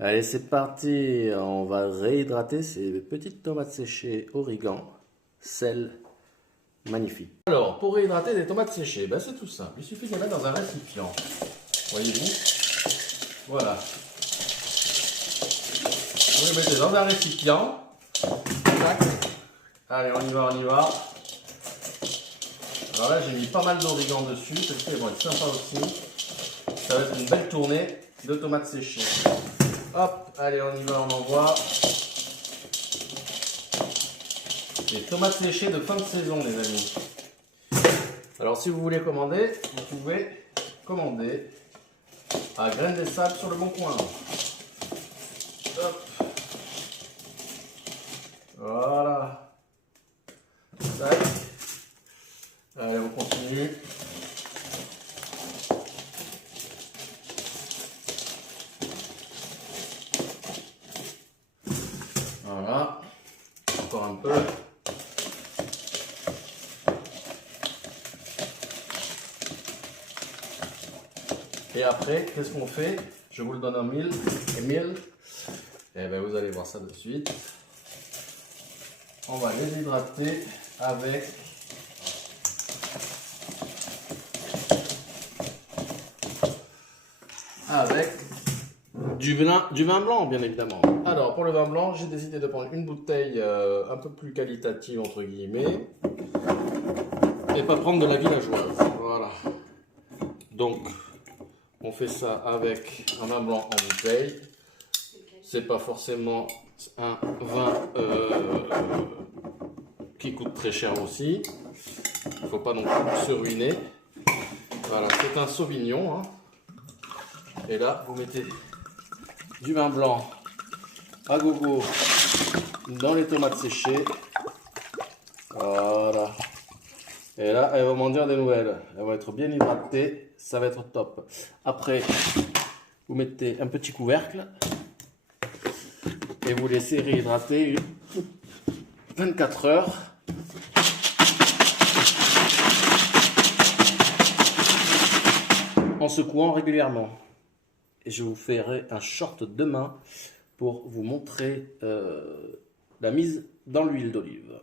Allez, c'est parti. On va réhydrater ces petites tomates séchées, origan, sel, magnifique. Alors, pour réhydrater des tomates séchées, ben, c'est tout simple. Il suffit de les mettre dans un récipient. Voyez-vous? Voilà. Vous les mettez dans un récipient. Tac. Allez, on y va, on y va. Alors là, j'ai mis pas mal d'origan dessus. Celles-ci, elles vont être sympas aussi. Ça va être une belle tournée de tomates séchées. Hop, allez, on y va, on envoie. Des tomates séchées de fin de saison, les amis. Alors, si vous voulez commander, vous pouvez commander à Graines des Sables sur le Bon Coin. Hop. Voilà. Tac. Allez, on continue. Voilà. Encore un peu. Et après, qu'est-ce qu'on fait? Je vous le donne en mille. Et mille. Et bien, vous allez voir ça de suite. On va les hydrater avec du vin blanc, bien évidemment. Alors, pour le vin blanc, j'ai décidé de prendre une bouteille un peu plus qualitative, entre guillemets, et pas prendre de la villageoise. Voilà. Donc, on fait ça avec un vin blanc en bouteille. C'est pas forcément un vin qui coûte très cher aussi. Il ne faut pas non plus se ruiner. Voilà, c'est un Sauvignon. Hein. Et là, vous mettez du vin blanc à gogo dans les tomates séchées. Voilà. Et là, elles vont m'en dire des nouvelles. Elles vont être bien hydratées. Ça va être top. Après, vous mettez un petit couvercle et vous laissez réhydrater 24 heures. En secouant régulièrement. Et je vous ferai un short demain pour vous montrer la mise dans l'huile d'olive.